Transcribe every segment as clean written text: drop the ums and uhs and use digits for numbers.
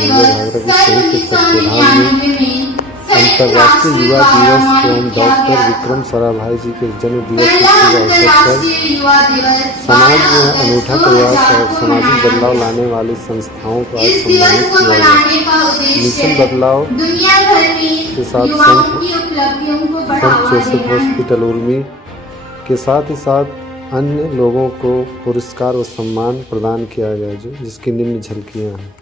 कन्हैया घाघरा के संयुक्त तत्वाधान में अंतर्राष्ट्रीय युवा दिवस एवं डॉक्टर विक्रम साराभाई जी के जन्म दिवस के शुभ अवसर पर समाज में अनूठा प्रयास और सामाजिक बदलाव लाने वाली संस्थाओं को आज सम्मानित किया गया। मिशन बदलाव के साथ संत जोसेफ हॉस्पिटल उर्मी के साथ ही साथ अन्य लोगों को पुरस्कार और सम्मान प्रदान किया गया, जिसकी निम्न झलकियां हैं।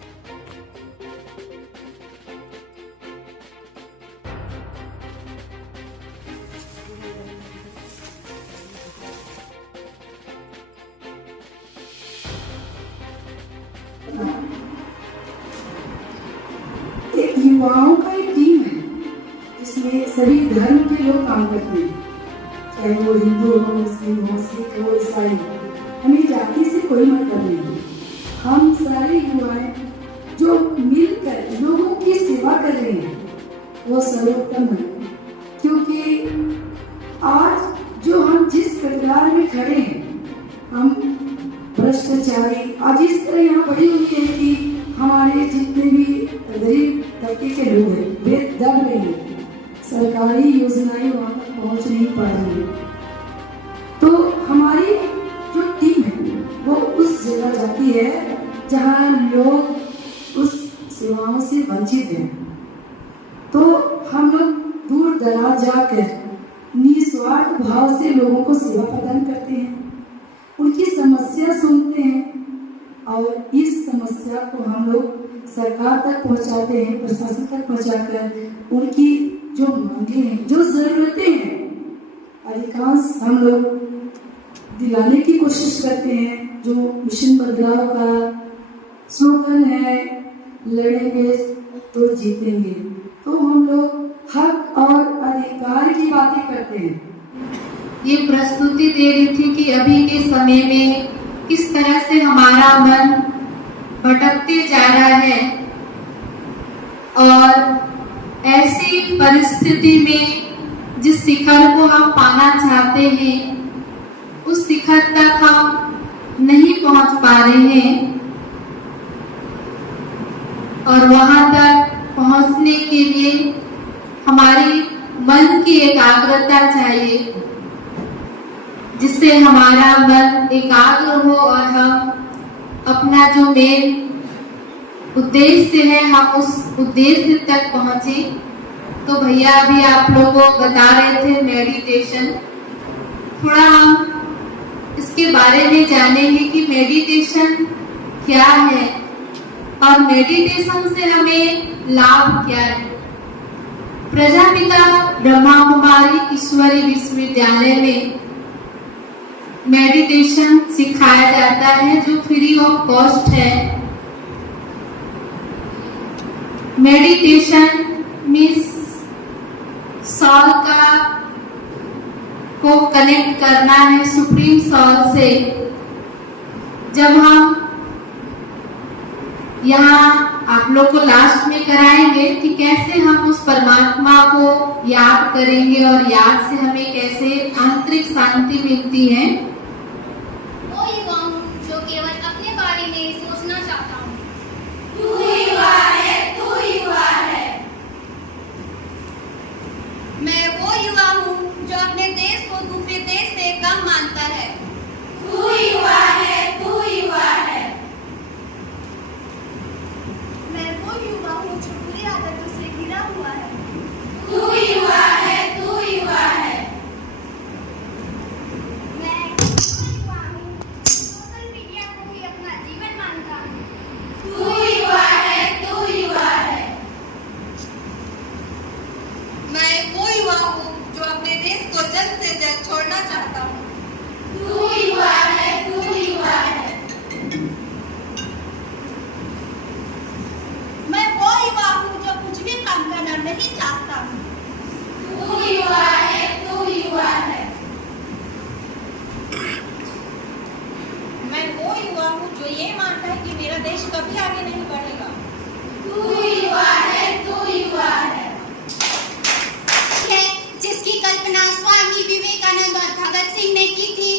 युवाओं का एक टीम है जिसमें सभी धर्म के लोग काम करते हैं, चाहे वो हिंदू हो, मुस्लिम हो, सिख हो, ईसाई हो। हमें जाति से कोई मतलब नहीं। हम सारे युवाएं जो मिलकर लोगों की सेवा कर रहे हैं वो सर्वोत्तम है, क्योंकि आज जो हम जिस कटरार में खड़े हैं, हम भ्रष्टाचारी आज इस तरह यहाँ बड़ी हुई है कि हमारे जितने भी गरीब तबके के लोग हैं वे दब रहे हैं, सरकारी योजनाएं वहां तक पहुंच नहीं पा रही है। तो हमारी जो टीम है वो उस जगह जाती है जहां लोग उस सेवाओं से वंचित हैं। तो हम लोग दूर दराज जाकर निस्वार्थ भाव से लोगों को सेवा प्रदान करते हैं, उनकी समस्या सुनते हैं और इस समस्या को हम लोग सरकार तक पहुंचाते हैं, प्रशासन तक पहुंचाकर उनकी जो मांगे हैं, जो जरूरतें हैं, अधिकांश हम लोग दिलाने की कोशिश करते हैं। जो मिशन बदलाव का स्लोगन है, लड़ेंगे तो जीतेंगे, तो हम लोग हक और अधिकार की बातें करते हैं। ये प्रस्तुति दे रही थी कि अभी के समय में किस तरह से हमारा मन भटकते जा रहा है और ऐसी परिस्थिति में जिस शिखर को हम पाना चाहते हैं उस शिखर तक हम नहीं पहुंच पा रहे हैं और वहां तक पहुंचने के लिए हमारी मन की एकाग्रता चाहिए, जिससे हमारा मन एकाग्र हो और हम अपना जो मेन उद्देश्य है हम उस उद्देश्य तक पहुंचे। तो भैया अभी आप लोगों को बता रहे थे मेडिटेशन, थोड़ा हम इसके बारे में जानेंगे कि मेडिटेशन क्या है और मेडिटेशन से हमें लाभ क्या है। प्रजापिता ब्रह्मा कुमारी ईश्वरी विश्वविद्यालय में मेडिटेशन सिखाया जाता है जो फ्री ऑफ कॉस्ट है। मेडिटेशन मीन्स सॉल को कनेक्ट करना है सुप्रीम सॉल से। जब हम यहाँ आप लोग को लास्ट में कराएंगे कि कैसे हम उस परमात्मा को याद करेंगे और याद से हमें कैसे आंतरिक शांति मिलती है। वो युवा हूँ जो केवल अपने बारे में सोचना चाहता हूँ। तू युवा है, तू युवा है। मैं वो युवा हूँ जो अपने देश को दूसरे देश से कम मानता है। तू युवा है, तू युवा है। मैं वो युवा हूँ जो बुरी आदतों से घिरा हुआ है। तू युवा है, तू युवा है। मैं युवा हूँ सोशल मीडिया को ही अपना जीवन मानता हूँ। तू युवा है, तू युवा है। मैं वो युवा हूँ जो अपने देश को जल्द से जल्द छोड़ना चाहता हूँ। तू युवा है, तू युवा है। मैं वो युवा हूँ जो कुछ भी काम करना नहीं चाहता हूँ। तू युवा है, तू युवा है। मैं वो युवा हूँ जो ये मानता है कि मेरा देश कभी आगे नहीं बढ़ेगा। तू युवा है, तू युवा है। जिसकी कल्पना स्वामी विवेकानंद और भगत सिंह ने की थी।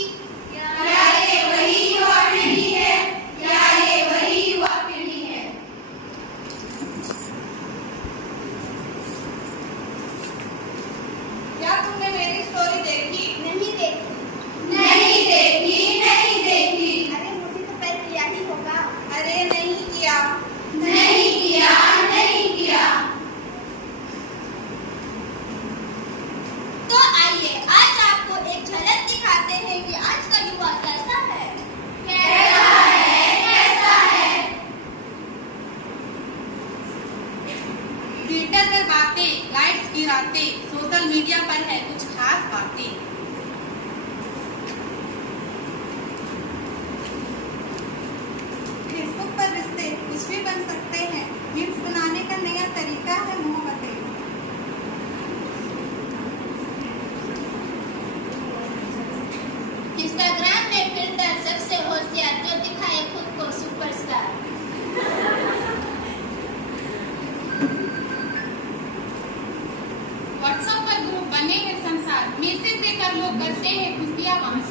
क्या ये वही युवा पीढ़ी है? क्या ये वही युवा पीढ़ी है? बातें, लाइक्स की रातें, सोशल मीडिया पर है कुछ खास बातें। फेसबुक पर रिश्ते कुछ भी बन सकते हैं, मीम्स बनाने का नया तरीका है मोहब्बतें। इंस्टाग्राम में फिल्टर सबसे होशियार जो दिखाए खुद को सुपरस्टार। व्हाट्सएप पर ग्रुप बने हैं संसार, मैसेज देकर लोग करते हैं खुशियां बांट।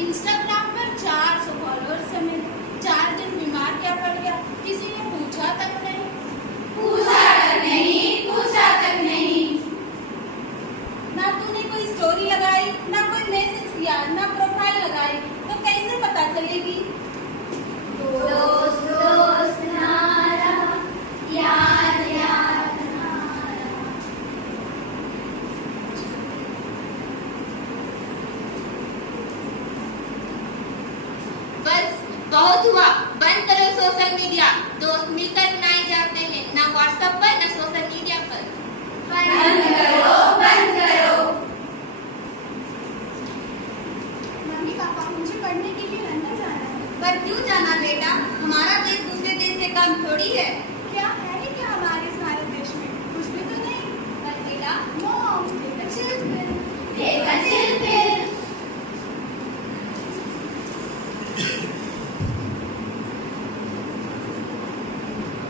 इंस्टाग्राम पर 400 फॉलोअर्स है मेरे, 4 दिन बीमार क्या पड़ गया, किसी ने पूछा तक नहीं। ना तूने कोई स्टोरी लगाई, ना कोई मैसेज किया, ना प्रोफाइल लगाई, तो कैसे पता चलेगी? दोस्त दोस्त ना रहा, यार यार ना रहा। बस बहुत हुआ, बंद करो सोशल मीडिया। दोस्त मिलकर बनाए जाते हैं, ना व्हाट्सएप पर ना सोशल मीडिया पर। बंद करो, बंद करो। मम्मी पापा मुझे पढ़ने के लिए लंदन जाना है। पर क्यों जाना बेटा, हमारा देश दूसरे देश से कम थोड़ी है। क्या है ही क्या हमारे इस भारत देश में? कुछ भी तो नहीं। पर बेटा mom, take a chill pill. Take a chill pill.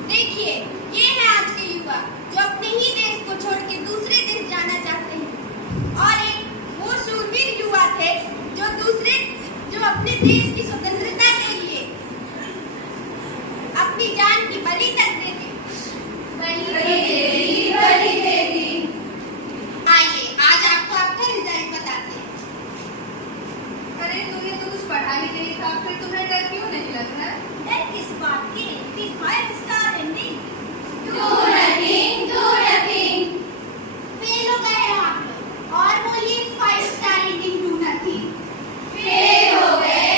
देखिए, ये है आज के युवा जो अपने ही देश को छोड़ के दूसरे देश जाना चाहते हैं। और एक वो शूरवीर युवा थे जो अपने देश की स्वतंत्रता के लिए अपनी जान की बलि कर देते। बलि दे दी। आइए आज आपको आपका रिजल्ट बताते हैं। अरे तूने तो कुछ पढ़ा ही नहीं था, फिर तुम्हें डर क्यों नहीं लग रहा है? डर किस बात की? We 5 star ending। Do nothing। Fail हो गए आप लोग, और बोलिए 5 star ending do nothing। Fail हो गए।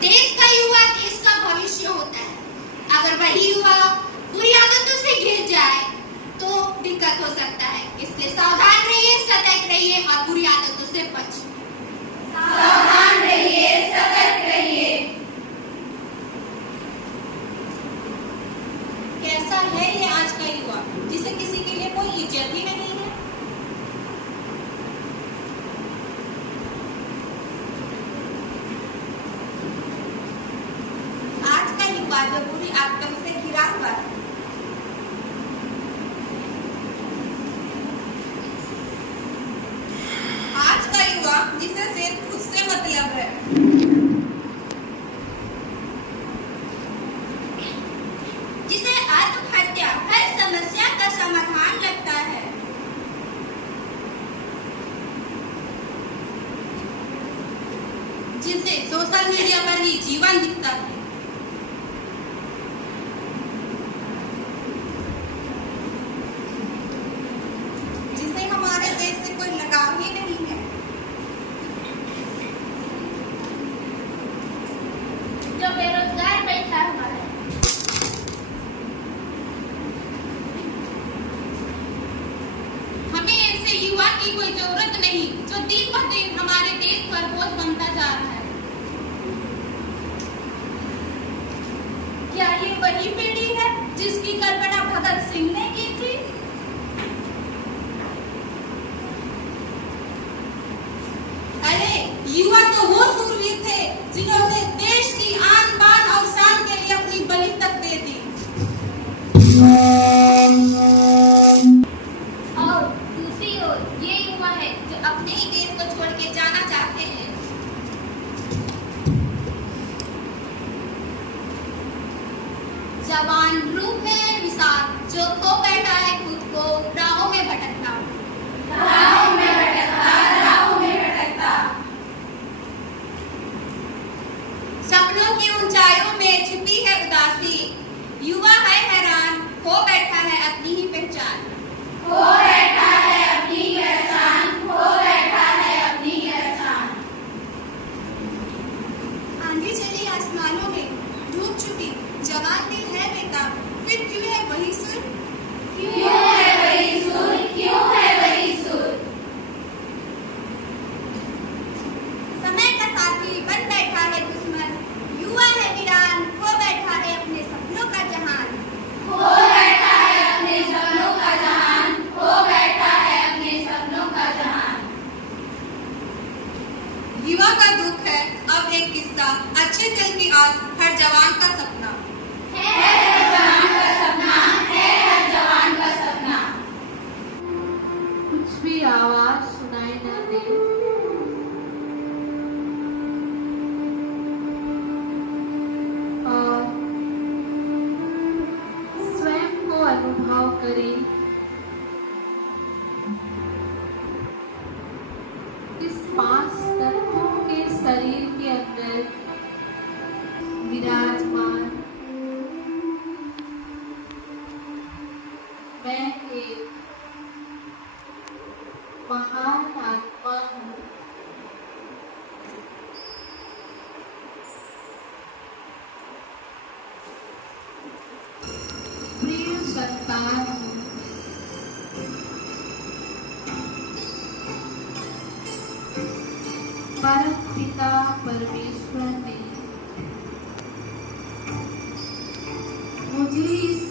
देश का युवा देश का भविष्य होता है। अगर वही युवा बुरी आदतों से घिर जाए तो दिक्कत हो सकता है। इसलिए सावधान रहिए, सतर्क रहिए और बुरी आदतों से बचिए। सावधान रहिए, सतर्क रहिए। कैसा है ये आज का युवा, जिसे किसी के लिए कोई इज्जत ही नहीं है। आज का युवा जो बुरी आदतों से घिरा हुआ है। आज का युवा जिसे सिर्फ खुद से मतलब है। जिसे आत्महत्या हर समस्या का समाधान लगता है। जिसे सोशल मीडिया पर ही जीवन दिखता है। जिसे हमारे देश से कोई लगाव ही नहीं है। जो बेरोजगार बैठा हुआ है। हमें ऐसे युवा की कोई जरूरत नहीं जो दिन ब दिन हमारे देश पर बोझ बनता जा रहा है। क्या ये वही पीढ़ी है जिसकी कल्पना भगत सिंह ने की थी? अरे युवा तो वो सूरवीर थे जिन्होंने देश की आन बान और शान के लिए अपनी बलि तक दे दी। और दूसरी ओर ये युवा है जो अपने ही देश को छोड़ के जाना चाहते हैं। जवान रूप है विशाल जो खो बैठा है खुद को राहों में भटकता। सपनों की ऊंचाइयों में छिपी है उदासी। युवा है हैरान, खो बैठा है अपनी ही पहचान। बन बैठा है दुश्मन, युवा है वीरान, खो बैठा है अपने सपनों का जहान, खो बैठा है अपने सपनों का जहान, खो बैठा है अपने सपनों का जहान। युवा का दुख है अब एक किस्सा, अच्छे कल की आस, हर जवान का सपना है हर जवान का सपना, है हर जवान का सपना। कुछ भी आवाज सुनाई न दे, और स्वयं को अनुभव करें इस 5 तत्वों के शरीर के अंदर विराजमान मैं एक महान आत्मा हूँ। प्रिय संतान हूँ। परम पिता परमेश्वर ने मुझे इस